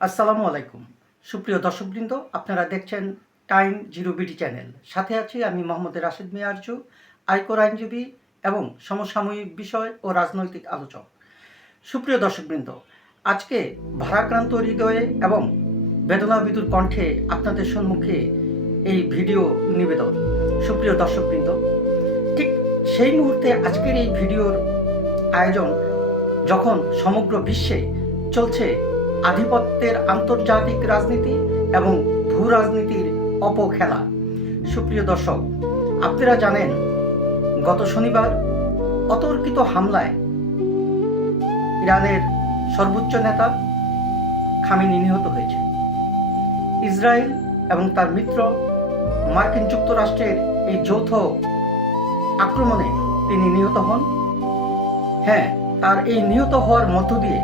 আসসালামু আলাইকুম। সুপ্রিয় দর্শকবৃন্দ, আপনারা দেখছেন টাইম জিরো বিডি চ্যানেল। সাথে আছি আমি মোহাম্মদ রাশেদ মিয়া আরজু, আইকোর আইনজীবী এবং সমসাময়িক বিষয় ও রাজনৈতিক আলোচক। সুপ্রিয় দর্শকবৃন্দ, আজকে ভারাক্রান্ত হৃদয়ে এবং বেদনাবিদুর কণ্ঠে আপনাদের সম্মুখে এই ভিডিও নিবেদন। সুপ্রিয় দর্শকবৃন্দ, ঠিক সেই মুহূর্তে আজকের এই ভিডিওর আয়োজন যখন সমগ্র বিশ্বে চলছে আধিপত্যের আন্তর্জাতিক রাজনীতি এবং ভূ রাজনীতির অপখেলা। সুপ্রিয় দর্শক, আপনারা জানেন গত শনিবার অতর্কিত হামলায় ইরানের সর্বোচ্চ নেতা খামেনি নিহত হয়েছে। ইসরায়েল এবং তার মিত্র মার্কিন যুক্তরাষ্ট্রের এই যৌথ আক্রমণে তিনি নিহত হন। হ্যাঁ, তার এই নিহত হওয়ার মধ্য দিয়ে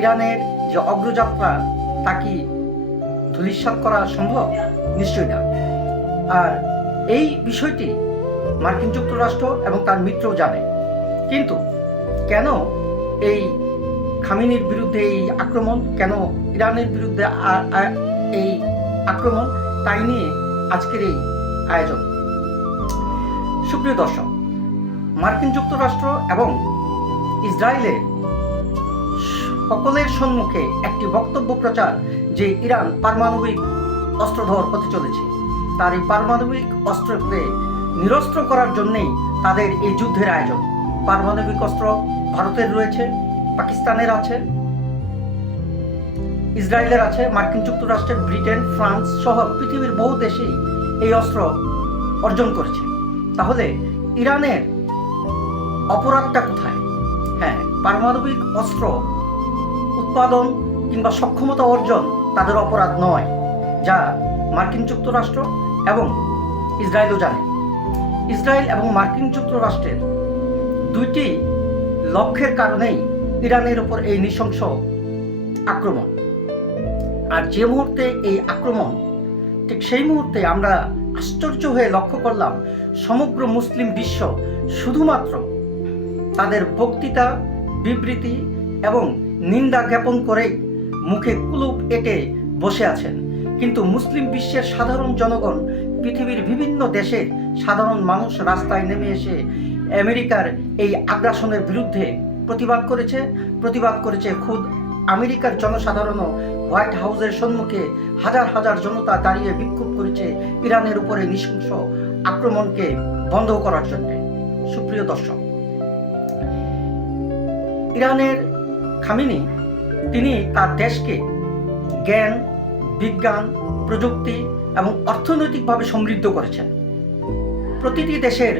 ইরানের যে অগ্রযাত্রা তা কি ধূলিসাৎ করা সম্ভব? নিশ্চয়ই না। আর এই বিষয়টি মার্কিন যুক্তরাষ্ট্র এবং তার মিত্রও জানে। কিন্তু কেন এই খামেনির বিরুদ্ধে এই আক্রমণ, কেন ইরানের বিরুদ্ধে এই আক্রমণ, তাই নিয়ে আজকের এই আয়োজন। সুপ্রিয় দর্শক, মার্কিন যুক্তরাষ্ট্র এবং ইসরায়েলের সকলের সম্মুখে একটি বক্তব্য প্রচার যে ইরান পারমাণবিক অস্ত্রধর হতে চলেছে। তার এই পারমাণবিক অস্ত্রকে নিরস্ত্র করার জন্যেই তাদের এই যুদ্ধের আয়োজন। পারমাণবিক অস্ত্র ভারতের রয়েছে, পাকিস্তানের আছে, ইসরায়েলের আছে, মার্কিন যুক্তরাষ্ট্রের, ব্রিটেন, ফ্রান্স সহ পৃথিবীর বহু দেশেই এই অস্ত্র অর্জন করেছে। তাহলে ইরানের অপরাধটা কোথায়? হ্যাঁ, পারমাণবিক অস্ত্র উৎপাদন কিংবা সক্ষমতা অর্জন তাদের অপরাধ নয়, যা মার্কিন যুক্তরাষ্ট্র এবং ইসরায়েলও জানে। ইসরায়েল এবং মার্কিন যুক্তরাষ্ট্রের দুইটি লক্ষ্যের কারণেই ইরানের উপর এই নৃশংস আক্রমণ। আর যে মুহূর্তে এই আক্রমণ, ঠিক সেই মুহূর্তে আমরা আশ্চর্য হয়ে লক্ষ্য করলাম সমগ্র মুসলিম বিশ্ব শুধুমাত্র তাদের বক্তৃতা, বিবৃতি এবং নিন্দা জ্ঞাপন করেই মুখে কুলুপ এঁটে বসে আছেন। কিন্তু মুসলিম বিশ্বের সাধারণ জনগণ, পৃথিবীর বিভিন্ন দেশের সাধারণ মানুষ রাস্তায় নেমে এসে আমেরিকার এই আগ্রাসনের বিরুদ্ধে প্রতিবাদ করেছে। খুদ আমেরিকার জনসাধারণও হোয়াইট হাউসের সম্মুখে হাজার হাজার জনতা দাঁড়িয়ে বিক্ষোভ করেছে ইরানের উপরে নৃশংস আক্রমণকে বন্ধ করার জন্য। সুপ্রিয় দর্শক, ইরানের খামেনি তিনি তার দেশকে জ্ঞান, বিজ্ঞান, প্রযুক্তি এবং অর্থনৈতিকভাবে সমৃদ্ধ করেছেন। প্রতিটি দেশের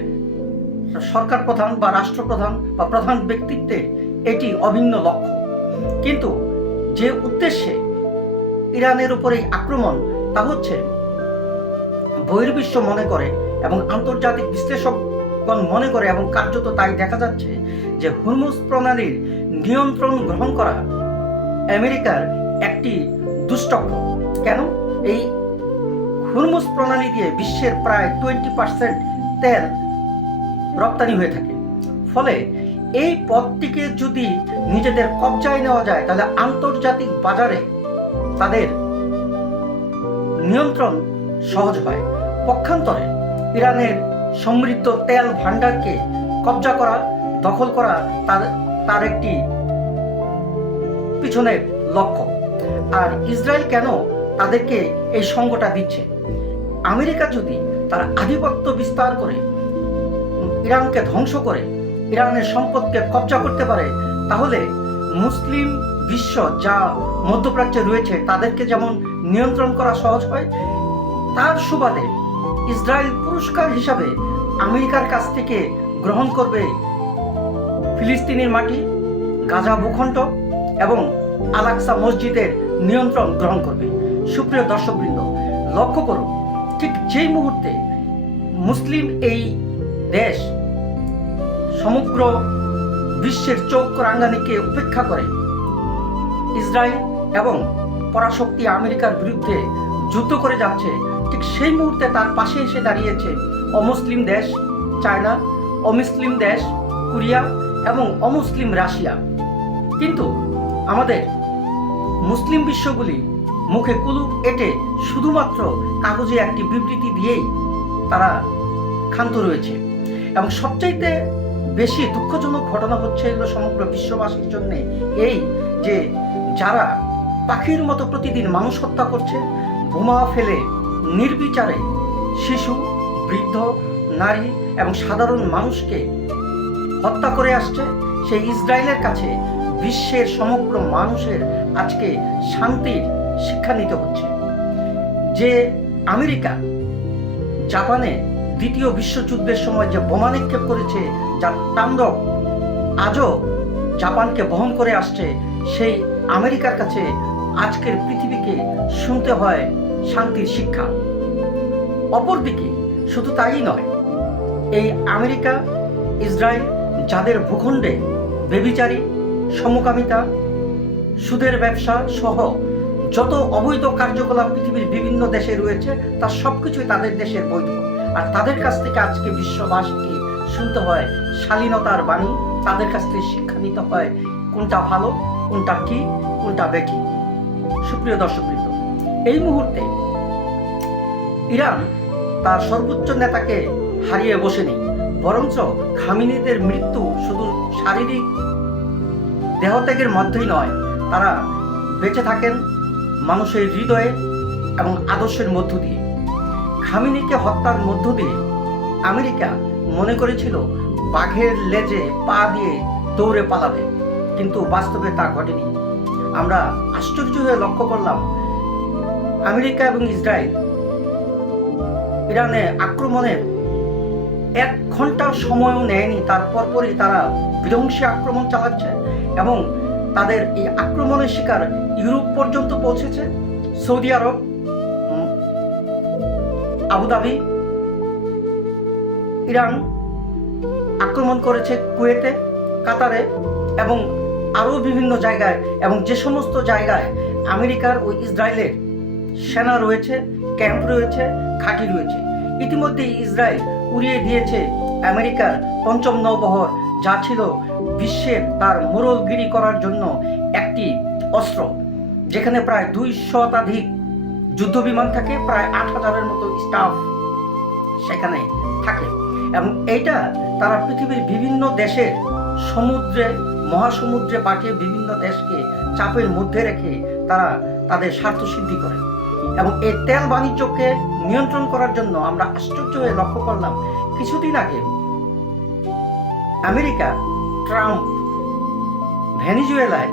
সরকার প্রধান বা রাষ্ট্রপ্রধান বা প্রধান ব্যক্তিত্বের এটি অভিন্ন লক্ষ্য। কিন্তু যে উদ্দেশ্যে ইরানের উপরে আক্রমণ, তা হচ্ছে বহির্বিশ্ব মনে করে এবং আন্তর্জাতিক বিশ্লেষকগণ মনে করে, এবং কার্যত তাই দেখা যাচ্ছে যে হুরমুজ প্রণালীর নিয়ন্ত্রণ গ্রহণ করা আমেরিকার একটি দুষ্টক্ষ। কেন? এই হুরমুজ প্রণালী দিয়ে বিশ্বের প্রায় 20% তেল রপ্তানি হয়ে থাকে। ফলে এই পথটিকে যদি নিজেদের কবজায় নেওয়া যায়, তাহলে আন্তর্জাতিক বাজারে তাদের নিয়ন্ত্রণ সহজ হয়। পক্ষান্তরে ইরানের সমৃদ্ধ তেল ভাণ্ডারকে কবজা করা, দখল করা তার একটি পিছনের লক্ষ্য। আর ইসরায়েল কেন তাদেরকে এই সঙ্গটা দিচ্ছে? আমেরিকা যদি তার আধিপত্য বিস্তার করে ইরানকে ধ্বংস করে ইরানের সম্পদকে কবজা করতে পারে, তাহলে মুসলিম বিশ্ব যা মধ্যপ্রাচ্যে রয়েছে তাদেরকে যেমন নিয়ন্ত্রণ করা সহজ হয়, তার সুবাদে ইসরায়েল পুরস্কার হিসাবে আমেরিকার কাছ থেকে গ্রহণ করবে ফিলিস্তিনের মাটি, গাজা ভূখণ্ড এবং আল-আকসা মসজিদের নিয়ন্ত্রণ গ্রহণ করবে। সুপ্রিয় দর্শকবৃন্দ, লক্ষ্য করুন, ঠিক যেই মুহূর্তে মুসলিম এই দেশ সমগ্র বিশ্বের চোখ রাঙানিকে উপেক্ষা করে ইসরায়েল এবং পরাশক্তি আমেরিকার বিরুদ্ধে যুদ্ধ করে যাচ্ছে, ঠিক সেই মুহূর্তে তার পাশে এসে দাঁড়িয়েছে অমুসলিম দেশ চায়না, অমুসলিম দেশ কোরিয়া এবং অমুসলিম রাশিয়া। কিন্তু আমাদের মুসলিম বিশ্বগুলি মুখে কুলুপ এঁটে শুধুমাত্র কাগজে একটি বিবৃতি দিয়েই তারা ক্ষান্ত রয়েছে। এবং সবচাইতে বেশি দুঃখজনক ঘটনা হচ্ছে এগুলো সমগ্র বিশ্ববাসীর জন্য এই যে যারা পাখির মতো প্রতিদিন মানুষ হত্যা করছে, বোমা ফেলে নির্বিচারে শিশু, বৃদ্ধ, নারী এবং সাধারণ মানুষকে হত্যা করে আসছে, সেই ইসরায়েলের কাছে বিশ্বের সমগ্র মানুষের আজকে শান্তির শিক্ষা নিতে হচ্ছে। যে আমেরিকা জাপানে দ্বিতীয় বিশ্বযুদ্ধের সময় যে বোমা নিক্ষেপ করেছে, যার তাণ্ডব আজও জাপানকে বহন করে আসছে, সেই আমেরিকার কাছে আজকের পৃথিবীকে শুনতে হয় শান্তির শিক্ষা। অপরদিকে শুধু তাই নয়, এই আমেরিকা, ইসরায়েল যাদের ভূখণ্ডে বেবিচারী, সমকামিতা, সুদের ব্যবসা সহ যত অবৈধ কার্যকলাপ পৃথিবীর বিভিন্ন দেশে রয়েছে, তার সবকিছুই তাদের দেশের বৈধ। আর তাদের কাছ থেকে আজকে বিশ্ববাসীকে শুনতে হয় শালীনতার বাণী, তাদের কাছ থেকে শিক্ষা নিতে হয় কোনটা ভালো, কোনটা কি, কোনটা বেঠিক। সুপ্রিয় দর্শকবৃন্দ, এই মুহূর্তে ইরান তার সর্বোচ্চ নেতাকে হারিয়ে বসেনি, বরঞ্চ খামেনিদের মৃত্যু শুধু শারীরিক দেহত্যাগের মধ্যেই নয়, তারা বেঁচে থাকেন মানুষের হৃদয়ে এবং আদর্শের মধ্য দিয়ে। খামেনিকে হত্যার মধ্য দিয়ে আমেরিকা মনে করেছিল বাঘের লেজে পা দিয়ে দৌড়ে পালাবে, কিন্তু বাস্তবে তা ঘটেনি। আমরা আশ্চর্য হয়ে লক্ষ্য করলাম আমেরিকা এবং ইসরায়েল ইরানে আক্রমণের 1 ঘন্টার সময়ও নেয়নি, তারপরই তারা বিধ্বংসী আক্রমণ চালাচ্ছে এবং তাদের এই আক্রমণের শিকার ইউরোপ পর্যন্ত পৌঁছেছে। সৌদি আরব, আবুধাবি, ইরান আক্রমণ করেছে কুয়েতে, কাতারে এবং আরও বিভিন্ন জায়গায়। এবং যে সমস্ত জায়গায় আমেরিকার ও ইসরায়েলের সেনা রয়েছে, ক্যাম্প রয়েছে, ঘাঁটি রয়েছে, ইতিমধ্যে ইসরায়েল উড়িয়ে দিয়েছে আমেরিকার ৫ম নৌবহর, যা ছিল বিশ্বের তার মোড়লগিরি করার জন্য একটি অস্ত্র, যেখানে প্রায় ২০০ শতাধিক যুদ্ধ বিমান থাকে, প্রায় ৮,০০০-এর মতো স্টাফ সেখানে থাকে। এবং এইটা তারা পৃথিবীর বিভিন্ন দেশের সমুদ্রে, মহাসমুদ্রে পাঠিয়ে বিভিন্ন দেশকে চাপের মধ্যে রেখে তারা তাদের স্বার্থ সিদ্ধি করে। এবং এই তেল বাণিজ্যকে নিয়ন্ত্রণ করার জন্য আমরা আশ্চর্য হয়ে লক্ষ্য করলাম কিছুদিন আগে আমেরিকা, ট্রাম্প ভেনিজুয়েলায়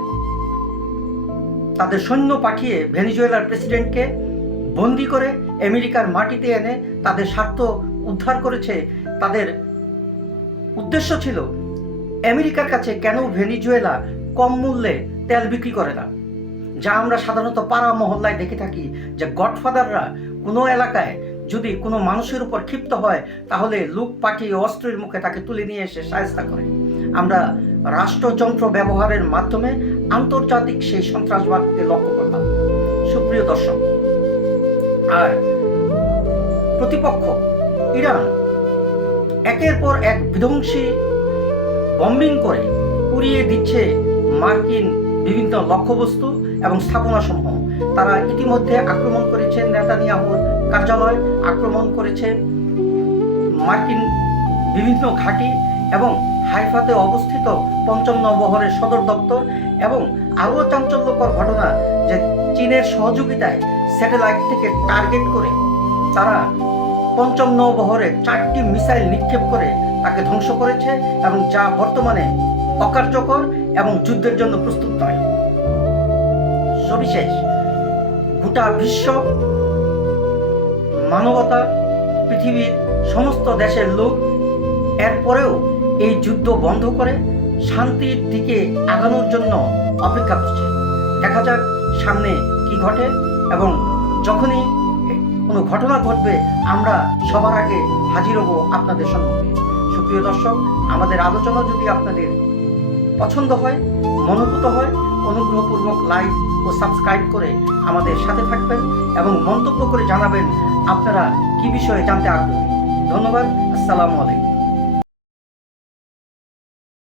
তাদের সৈন্য পাঠিয়ে ভেনিজুয়েলার প্রেসিডেন্টকে বন্দি করে আমেরিকার মাটিতে এনে তাদের স্বার্থ উদ্ধার করেছে। তাদের উদ্দেশ্য ছিল আমেরিকার কাছে কেন ভেনিজুয়েলা কম মূল্যে তেল বিক্রি করে না, যা আমরা সাধারণত পাড়া মহল্লায় দেখে থাকি, যে গডফাদাররা কোনো এলাকায় যদি কোনো মানুষের উপর ক্ষিপ্ত হয় তাহলে লোক পাঠিয়ে অস্ত্রের মুখে তাকে তুলে নিয়ে এসে শায়েস্তা করে। আমরা রাষ্ট্রযন্ত্র ব্যবহারের মাধ্যমে আন্তর্জাতিক সেই সন্ত্রাসবাদকে লক্ষ্য করলাম। সুপ্রিয় দর্শক, আর প্রতিপক্ষ ইরান একের পর এক বিধ্বংসী বম্বিং করে উড়িয়ে দিচ্ছে মার্কিন বিভিন্ন লক্ষ্যবস্তু এবং স্থাপনাসমূহ। তারা ইতিমধ্যে আক্রমণ করেছে নেতানিয়াহুর কার্যালয়, আক্রমণ করেছে মার্কিন বিভিন্ন ঘাঁটি এবং হাইফাতে অবস্থিত ৫ম নৌবহরের সদর দপ্তর। এবং আরও চাঞ্চল্যকর ঘটনা যে চীনের সহযোগিতায় স্যাটেলাইট থেকে টার্গেট করে তারা ৫ম নৌবহরে 4টি মিসাইল নিক্ষেপ করে তাকে ধ্বংস করেছে, এবং যা বর্তমানে অকার্যকর এবং যুদ্ধের জন্য প্রস্তুত নয়। সবিশেষ গোটা বিশ্ব, মানবতা, পৃথিবীর সমস্ত দেশের লোক এরপরেও এই যুদ্ধ বন্ধ করে শান্তির দিকে আগানোর জন্য অপেক্ষা করছে। দেখা যাক সামনে কি ঘটে, এবং যখনই কোনো ঘটনা ঘটবে আমরা সবার আগে হাজির হব আপনাদের সম্মুখে। সুপ্রিয় দর্শক, আমাদের আলোচনা যদি আপনাদের পছন্দ হয়, মনোভূত হয়, অনুগ্রহপূর্বক লাইক ও সাবস্ক্রাইব করে আমাদের সাথে থাকবেন এবং মন্তব্য করে জানাবেন আপনারা কি বিষয়ে জানতে আগ্রহী। ধন্যবাদ। আসসালামু আলাইকুম।